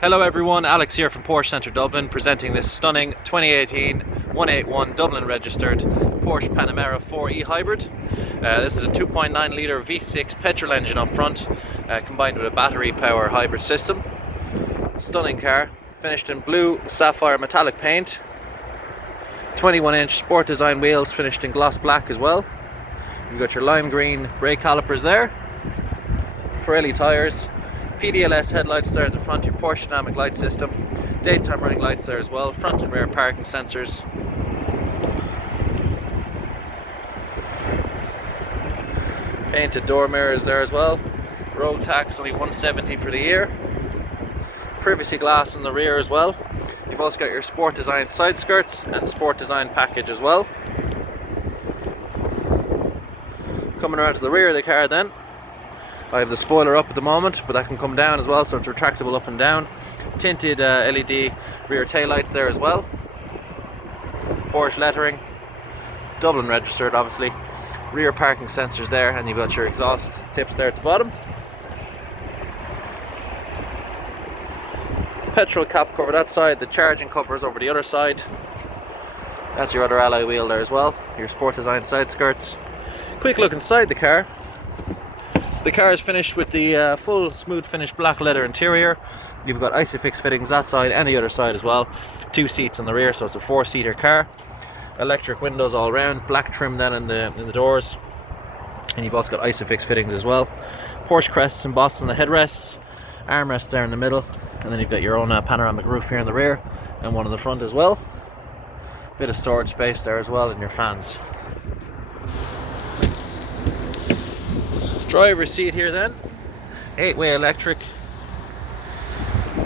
Hello everyone, Alex here from Porsche Centre Dublin, presenting this stunning 2018 181 Dublin registered Porsche Panamera 4E Hybrid. This is a 2.9 litre V6 petrol engine up front, combined with a battery power hybrid system. Stunning car, finished in blue sapphire metallic paint. 21-inch sport design wheels finished in gloss black as well. You've got your lime green brake calipers there. Pirelli tyres. PDLS headlights there at the front, your Porsche dynamic light system, daytime running lights there as well, front and rear parking sensors. Painted door mirrors there as well. Road tax only $170 for the year. Privacy glass in the rear as well. You've also got your sport design side skirts and sport design package as well. Coming around to the rear of the car then, I have the spoiler up at the moment, but that can come down as well, so it's retractable up and down. Tinted LED rear tail lights there as well. Porsche lettering, Dublin registered obviously. Rear parking sensors there, and you've got your exhaust tips there at the bottom. Petrol cap cover that side, the charging covers over the other side. That's your other alloy wheel there as well, your sport design side skirts. Quick look inside the car. So the car is finished with the full smooth finish black leather interior. You've got Isofix fittings that side and the other side as well. 2 seats on the rear, so it's a 4-seater car. Electric windows all around, black trim then in the doors, and you've also got Isofix fittings as well. Porsche crests embossed on the headrests, armrests there in the middle, and then you've got your own panoramic roof here in the rear and one in the front as well. Bit of storage space there as well, and your fans. Driver's seat here then, 8-way electric,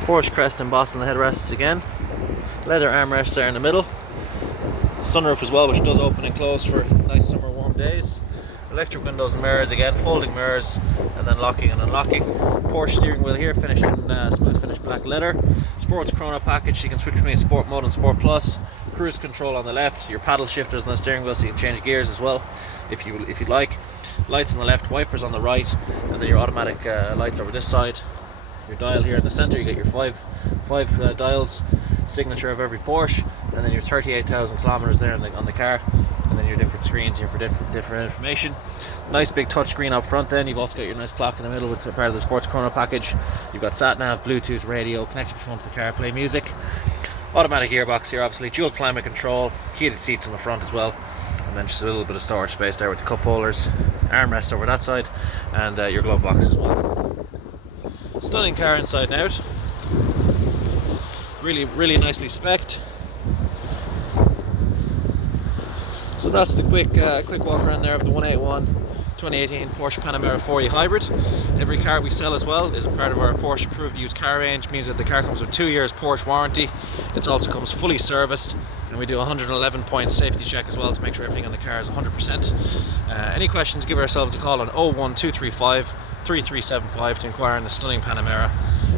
Porsche crest embossed on the headrests again, leather armrests there in the middle, sunroof as well, which does open and close for nice summer warm days, electric windows and mirrors again, folding mirrors, and then locking and unlocking. Porsche steering wheel here finished in smooth finish black leather, sports chrono package, you can switch between sport mode and sport plus, cruise control on the left, your paddle shifters on the steering wheel so you can change gears as well if you'd like. Lights on the left, wipers on the right, and then your automatic lights over this side. Your dial here in the center, you get your five dials, signature of every Porsche, and then your 38,000 kilometers there on the car, and then your different screens here for different information. Nice big touch screen up front then. You've also got your nice clock in the middle with part of the sports chrono package. You've got sat nav, Bluetooth radio, connected to the front of the car, play music. Automatic gearbox here obviously, dual climate control, heated seats in the front as well, and then just a little bit of storage space there with the cup holders, armrest over that side, and your glove box as well. Stunning car inside and out, really nicely spec'd. So that's the quick walk around there of the 181 2018 Porsche Panamera 4E Hybrid. Every car we sell as well is a part of our Porsche Approved used car range, means that the car comes with 2 years Porsche warranty. It also comes fully serviced, and we do a 111-point safety check as well to make sure everything on the car is 100%. Any questions, give ourselves a call on 01235 3375 to inquire on the stunning Panamera.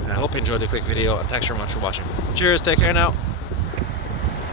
I hope you enjoyed the quick video, and thanks very much for watching. Cheers, take care now.